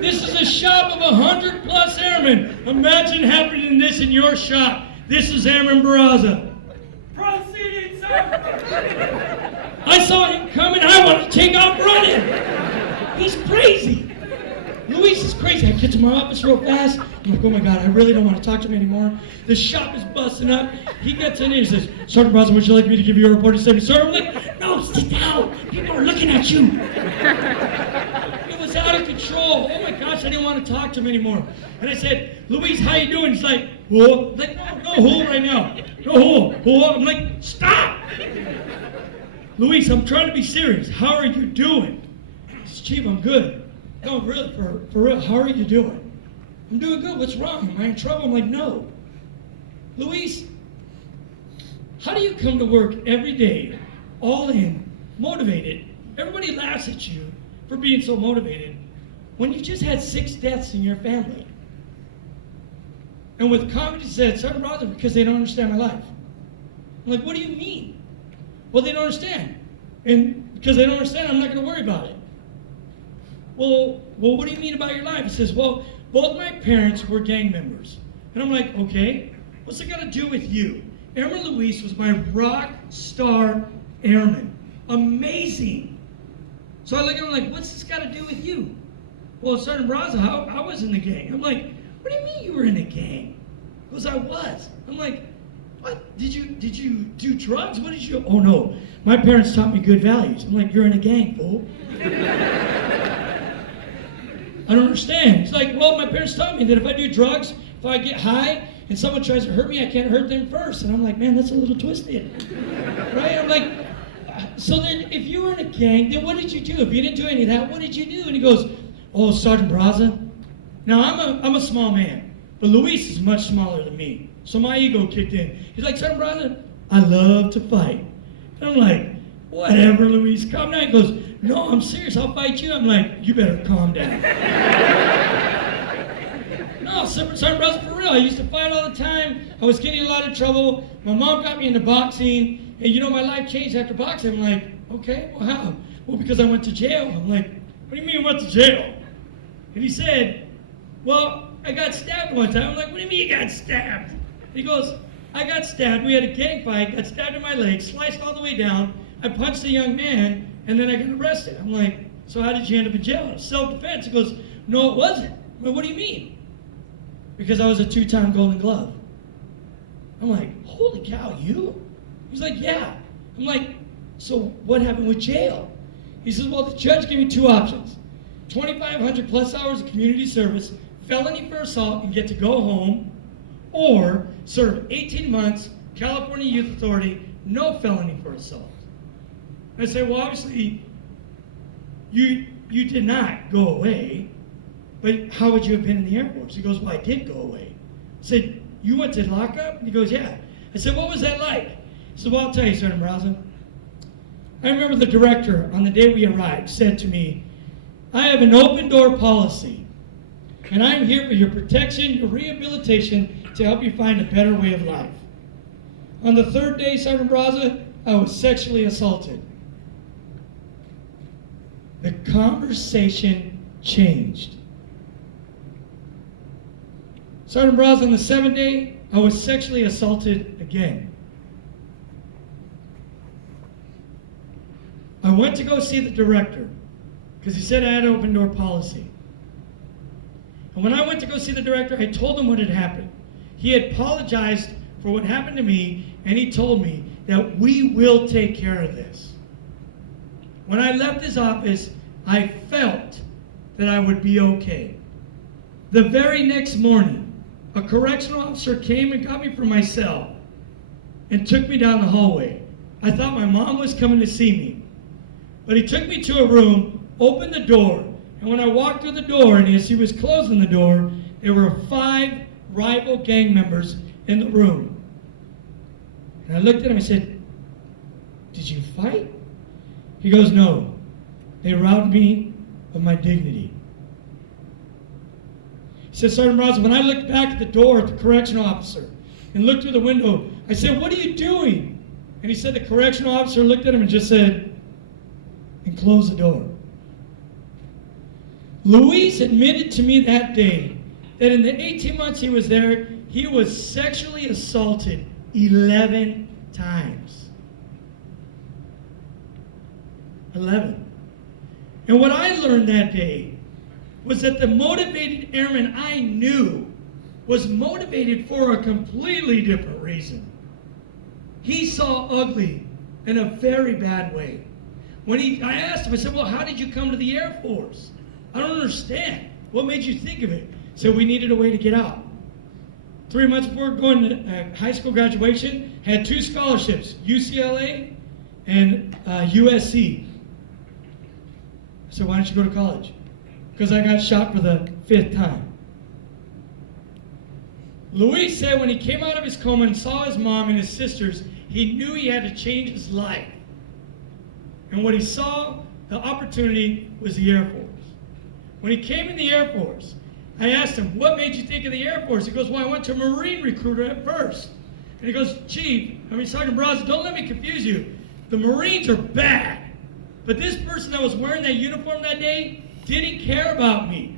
This is a shop of 100+ airmen. Imagine happening this in your shop. This is Airman Barraza. "Proceeding, sir!" I saw him coming. I want to take off running. He's crazy. Luis is crazy. I get to my office real fast. I'm like, oh my God, I really don't want to talk to him anymore. The shop is busting up. He gets in here and says, "Sergeant Barraza, would you like me to give you a report?" He said, "Sir," I'm like, "No, sit down. People are looking at you." It was out of control. Oh my gosh, collapsed. I didn't want to talk to him anymore. And I said, Luis, how you doing? He's like, whoa. Like, no whoa right now. No whoa. I'm like, stop. Luis, I'm trying to be serious. How are you doing? He says, Chief, I'm good. No, really, for real, how are you doing? I'm doing good. What's wrong? Am I in trouble? I'm like, no. Luis, how do you come to work every day, all in, motivated? Everybody laughs at you for being so motivated when you just had 6 deaths in your family. And with comedy said, Sergeant Barraza, because they don't understand my life. I'm like, what do you mean? Well, they don't understand. And because they don't understand, I'm not going to worry about it. Well, what do you mean about your life? He says, well, both my parents were gang members. And I'm like, okay, what's it got to do with you? Airman Luis was my rock star airman. Amazing. So I look at him like, what's this got to do with you? Well, Sergeant Barraza, I was in the gang. I'm like, what do you mean you were in a gang? He goes, I was. I'm like, what? Did you do drugs? What did you? Oh no, my parents taught me good values. I'm like, you're in a gang, fool. I don't understand. It's like, well, my parents taught me that if I do drugs, if I get high and someone tries to hurt me, I can't hurt them first. And I'm like, man, that's a little twisted, right? I'm like, so then if you were in a gang, then what did you do? If you didn't do any of that, what did you do? And he goes, oh, Sergeant Barraza. Now I'm a small man, but Luis is much smaller than me. So my ego kicked in. He's like, Sergeant Barraza, I love to fight. And I'm like, whatever, Luis, calm down. He goes, no, I'm serious, I'll fight you. I'm like, you better calm down. No, Sergeant Barraza, for real, I used to fight all the time. I was getting in a lot of trouble. My mom got me into boxing, and you know, my life changed after boxing. I'm like, okay, well, how? Well, because I went to jail. I'm like, what do you mean you went to jail? And he said, well, I got stabbed one time. I'm like, what do you mean you got stabbed? He goes, I got stabbed. We had a gang fight, got stabbed in my leg, sliced all the way down. I punched a young man, and then I got arrested. I'm like, so how did you end up in jail? Self-defense. He goes, no, it wasn't. I'm like, what do you mean? Because I was a 2-time Golden Glove. I'm like, holy cow, you? He's like, yeah. I'm like, so what happened with jail? He says, well, the judge gave me 2 options. 2,500 plus hours of community service, felony for assault, and get to go home, or serve 18 months, California Youth Authority, no felony for assault. I say, well, obviously, you did not go away, but how would you have been in the Air Force? He goes, well, I did go away. I said, you went to lockup? He goes, yeah. I said, what was that like? He said, well, I'll tell you, Sergeant Barraza. I remember the director, on the day we arrived, said to me, I have an open door policy, and I'm here for your protection, your rehabilitation, to help you find a better way of life. On the 3rd day, Sergeant Barraza, I was sexually assaulted. The conversation changed. Sergeant Barraza, on the 7th day, I was sexually assaulted again. I went to go see the director because he said I had an open door policy. And when I went to go see the director, I told him what had happened. He had apologized for what happened to me, and he told me that we will take care of this. When I left his office, I felt that I would be okay. The very next morning, a correctional officer came and got me from my cell and took me down the hallway. I thought my mom was coming to see me. But he took me to a room, opened the door, and when I walked through the door, and as he was closing the door, there were 5 rival gang members in the room. And I looked at him and said, did you fight? He goes, no. They robbed me of my dignity. He said, Sergeant Barraza, when I looked back at the door at the correctional officer and looked through the window, I said, what are you doing? And he said, the correctional officer looked at him and just said, and closed the door. Luis admitted to me that day that in the 18 months he was there, he was sexually assaulted 11 times. 11. And what I learned that day was that the motivated airman I knew was motivated for a completely different reason. He saw ugly in a very bad way. I asked him, I said, well, how did you come to the Air Force? I don't understand. What made you think of it? So we needed a way to get out. 3 months before going to high school graduation, had 2 scholarships, UCLA and USC. So why don't you go to college? Because I got shot for the 5th time. Luis said when he came out of his coma and saw his mom and his sisters, he knew he had to change his life. And what he saw, the opportunity, was the Air Force. When he came in the Air Force, I asked him, what made you think of the Air Force? He goes, well, I went to a Marine recruiter at first. And he goes, Sergeant Barraza, don't let me confuse you. The Marines are bad. But this person that was wearing that uniform that day didn't care about me.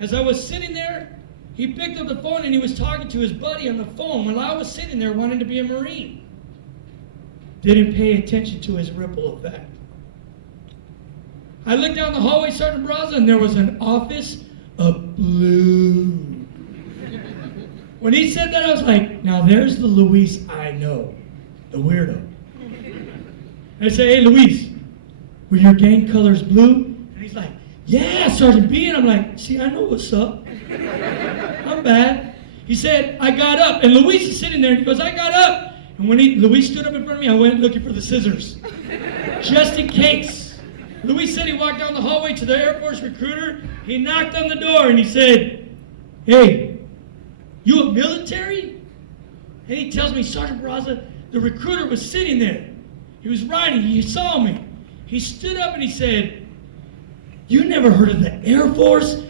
As I was sitting there, he picked up the phone and he was talking to his buddy on the phone while I was sitting there wanting to be a Marine. Didn't pay attention to his ripple effect. I looked down the hallway, Sergeant Barraza, and there was an office of blue. When he said that, I was like, now there's the Luis I know, the weirdo. And I said, hey, Luis, were your gang colors blue? And he's like, yeah, Sergeant B. And I'm like, see, I know what's up. I'm bad. He said, I got up. And Luis is sitting there, and he goes, I got up. And when Luis stood up in front of me, I went looking for the scissors, just in case. Luis said he walked down the hallway to the Air Force recruiter. He knocked on the door, and he said, hey, you a military? And he tells me, Sergeant Barraza, the recruiter was sitting there. He was riding. He saw me. He stood up, and he said, you never heard of the Air Force?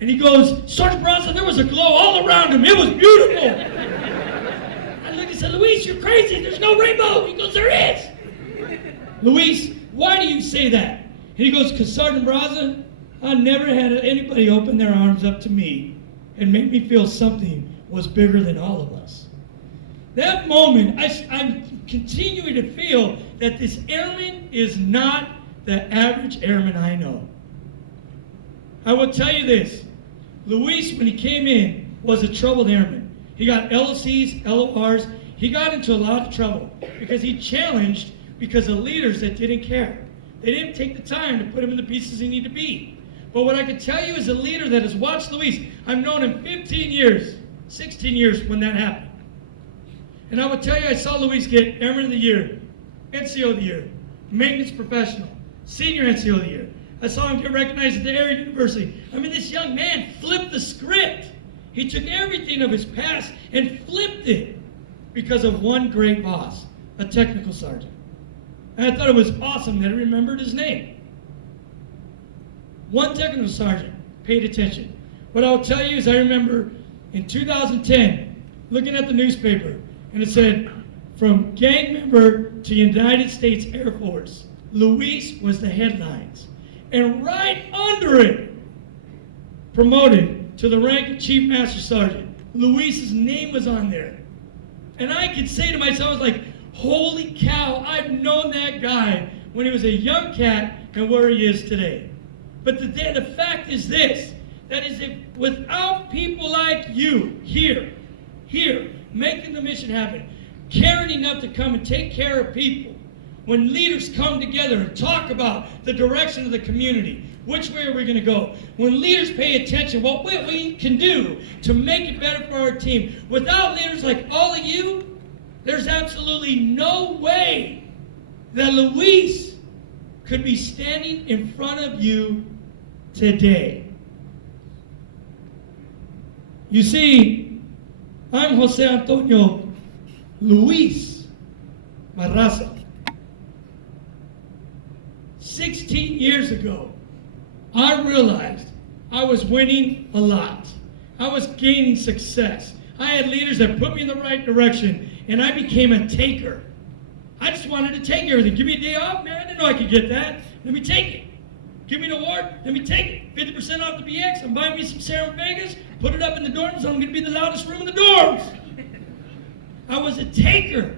And he goes, Sergeant Barraza, there was a glow all around him. It was beautiful. I looked and said, Luis, you're crazy. There's no rainbow. He goes, there is. Luis, why do you say that? And he goes, because Sergeant Barraza, I never had anybody open their arms up to me and make me feel something was bigger than all of us. That moment, I'm continuing to feel that this airman is not the average airman I know. I will tell you this. Luis, when he came in, was a troubled airman. He got LOCs, LORs. He got into a lot of trouble because he challenged because of leaders that didn't care. They didn't take the time to put him in the pieces he needed to be. But what I can tell you as a leader that has watched Luis, I've known him 15 years, 16 years when that happened. And I will tell you, I saw Luis get Airman of the Year, NCO of the Year, Maintenance Professional, Senior NCO of the Year. I saw him get recognized at the Air University. I mean, this young man flipped the script. He took everything of his past and flipped it because of one great boss, a technical sergeant. And I thought it was awesome that he remembered his name. One technical sergeant paid attention. What I'll tell you is I remember in 2010 looking at the newspaper and it said, from gang member to United States Air Force, Luis was the headlines. And right under it, promoted to the rank of Chief Master Sergeant, Luis's name was on there. And I could say to myself, I was like, holy cow, I've known that guy when he was a young cat and where he is today. But the fact is this, that is if without people like you here, making the mission happen, caring enough to come and take care of people, when leaders come together and talk about the direction of the community, which way are we going to go? When leaders pay attention, what we can do to make it better for our team. Without leaders like all of you, there's absolutely no way that Luis could be standing in front of you today. You see, I'm Jose Antonio Luis Barraza. 16 years ago, I realized I was winning a lot. I was gaining success. I had leaders that put me in the right direction, and I became a taker. I just wanted to take everything. Give me a day off, man. I didn't know I could get that. Let me take it. Give me an award. Let me take it. 50% off the BX. I'm buying me some Sarah Vegas. Put it up in the dorms. I'm going to be the loudest room in the dorms. I was a taker.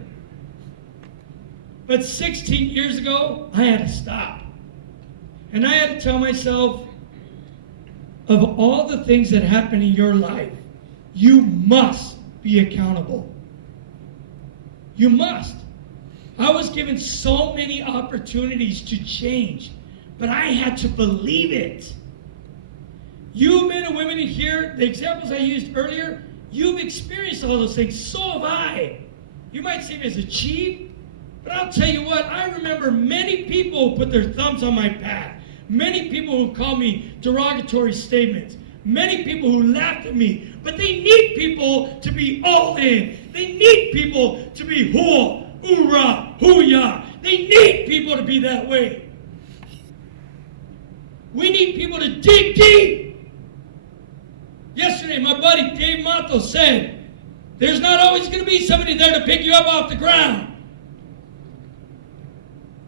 But 16 years ago, I had to stop. And I had to tell myself, of all the things that happen in your life, you must be accountable. You must. I was given so many opportunities to change, but I had to believe it. You men and women in here, the examples I used earlier, you've experienced all those things. So have I. You might see me as a chief, but I'll tell you what, I remember many people who put their thumbs on my path. Many people who called me derogatory statements. Many people who laughed at me. But they need people to be all in. They need people to be hoo, hoorah, hoo-yah. They need people to be that way. We need people to dig deep. Yesterday, my buddy Dave Matos said, there's not always going to be somebody there to pick you up off the ground.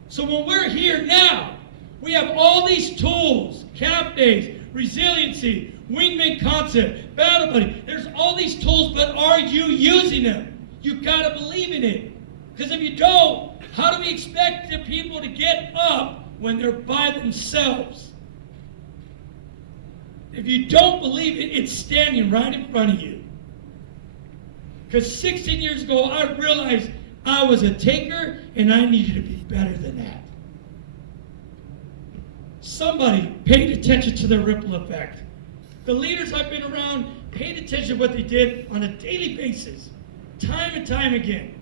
So when we're here now, we have all these tools, camp days, resiliency, wingman concept, battle buddy. There's all these tools, but are you using them? You've got to believe in it. Because if you don't, how do we expect the people to get up when they're by themselves? If you don't believe it, it's standing right in front of you. Because 16 years ago, I realized I was a taker and I needed to be better than that. Somebody paid attention to the ripple effect. The leaders I've been around paid attention to what they did on a daily basis, time and time again.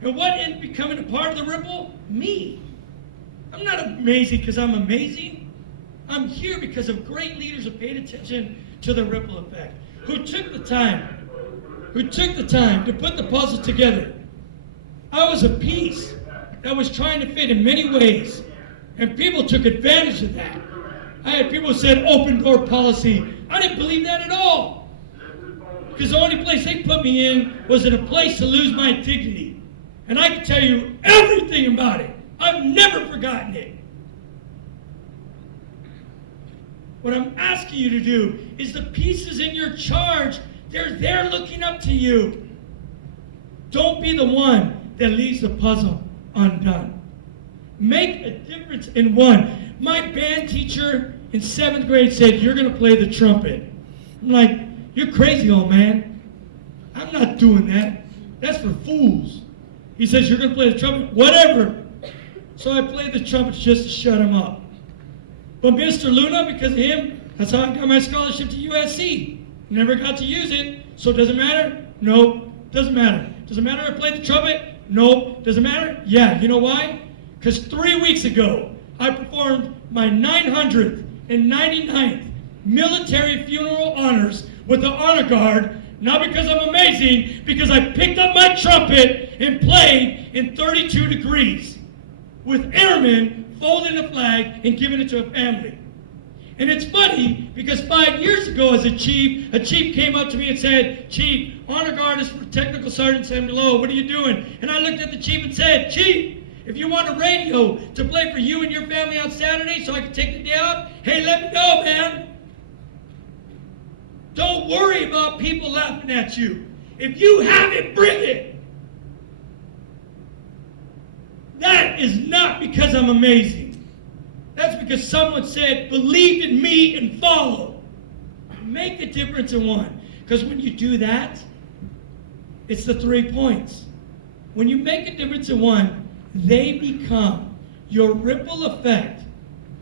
And what ended up becoming a part of the ripple? Me. I'm not amazing because I'm amazing. I'm here because of great leaders who paid attention to the ripple effect, who took the time to put the puzzle together. I was a piece that was trying to fit in many ways, and people took advantage of that. I had people who said open door policy. I didn't believe that at all, because the only place they put me in was in a place to lose my dignity. And I can tell you everything about it. I've never forgotten it. What I'm asking you to do is the pieces in your charge, they're there looking up to you. Don't be the one that leaves the puzzle undone. Make a difference in one. My band teacher in 7th grade said, you're going to play the trumpet. I'm like, you're crazy, old man. I'm not doing that. That's for fools. He says, you're going to play the trumpet? Whatever. So I played the trumpet just to shut him up. But Mr. Luna, because of him, that's how I got my scholarship to USC. Never got to use it, so does it matter? No, doesn't matter. Does it matter I played the trumpet? No. Does it matter? Yeah. You know why? Because 3 weeks ago, I performed my 999th military funeral honors with the honor guard, not because I'm amazing, because I picked up my trumpet and played in 32 degrees with Airman folding a flag and giving it to a family. And it's funny because 5 years ago as a chief came up to me and said, Chief, honor guard is for Technical Sergeant Sam below. What are you doing? And I looked at the chief and said, Chief, if you want a radio to play for you and your family on Saturday so I can take the day off, hey, let me know, man. Don't worry about people laughing at you. If you have it, bring it. That is not because I'm amazing. That's because someone said, believe in me and follow. Make a difference in one. Because when you do that, it's the 3 points. When you make a difference in one, they become your ripple effect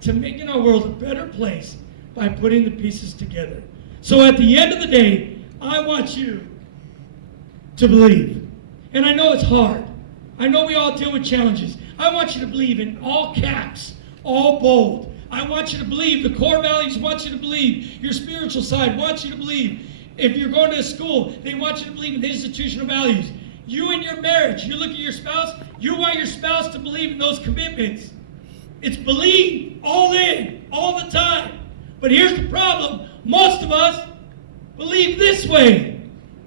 to making our world a better place by putting the pieces together. So at the end of the day, I want you to believe. And I know it's hard. I know we all deal with challenges. I want you to believe in all caps, all bold. I want you to believe the core values, want you to believe your spiritual side, want you to believe. If you're going to a school, they want you to believe in the institutional values. You in your marriage, you look at your spouse, you want your spouse to believe in those commitments. It's believe all in, all the time. But here's the problem. Most of us believe this way.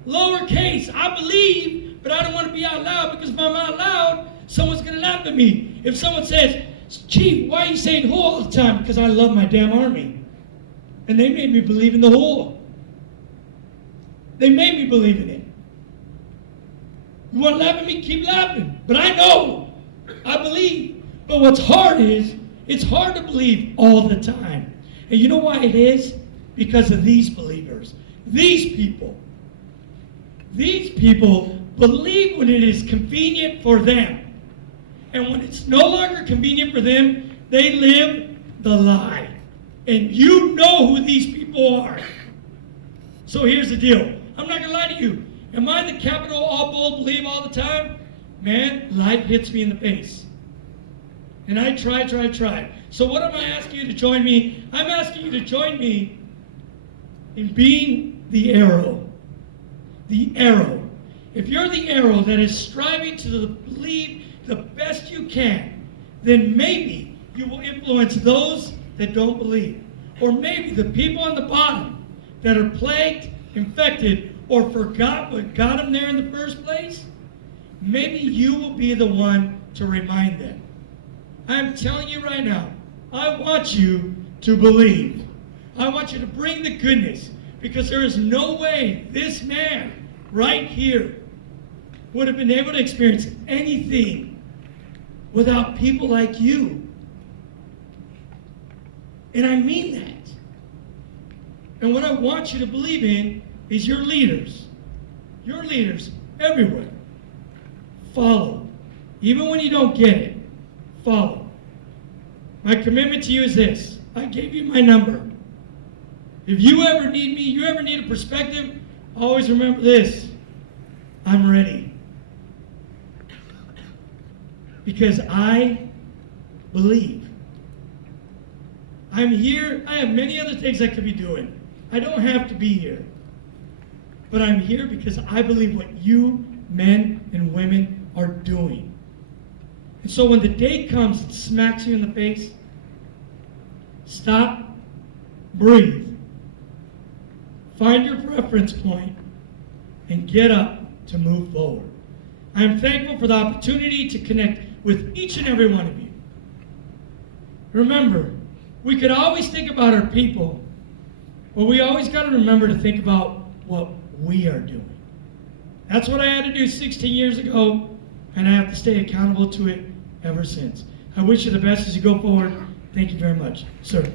Lowercase, I believe, but I don't want to be out loud because if I'm out loud, someone's going to laugh at me. If someone says, Chief, why are you saying who all the time? Because I love my damn army. And they made me believe in the whole. They made me believe in it. You want to laugh at me? Keep laughing. But I know. I believe. But what's hard is, it's hard to believe all the time. And you know why it is? Because of these believers. These people. These people believe when it is convenient for them. And when it's no longer convenient for them, they live the lie. And you know who these people are. So here's the deal. I'm not going to lie to you. Am I the capital all bold believe all the time? Man, life hits me in the face. And I try. So what am I asking you to join me? I'm asking you to join me in being the arrow. The arrow. If you're the arrow that is striving to believe the best you can, then maybe you will influence those that don't believe. Or maybe the people on the bottom that are plagued, infected, or forgot what got them there in the first place, maybe you will be the one to remind them. I'm telling you right now, I want you to believe. I want you to bring the goodness, because there is no way this man right here would have been able to experience anything without people like you. And I mean that. And what I want you to believe in is your leaders everywhere. Follow. Even when you don't get it, follow. My commitment to you is this. I gave you my number. If you ever need me, you ever need a perspective, always remember this. I'm ready. Because I believe. I'm here. I have many other things I could be doing. I don't have to be here. But I'm here because I believe what you men and women are doing. And so when the day comes and smacks you in the face, stop, breathe, find your reference point, and get up to move forward. I am thankful for the opportunity to connect with each and every one of you. Remember, we could always think about our people, but we always got to remember to think about what we are doing. That's what I had to do 16 years ago, and I have to stay accountable to it ever since. I wish you the best as you go forward. Thank you very much, sir.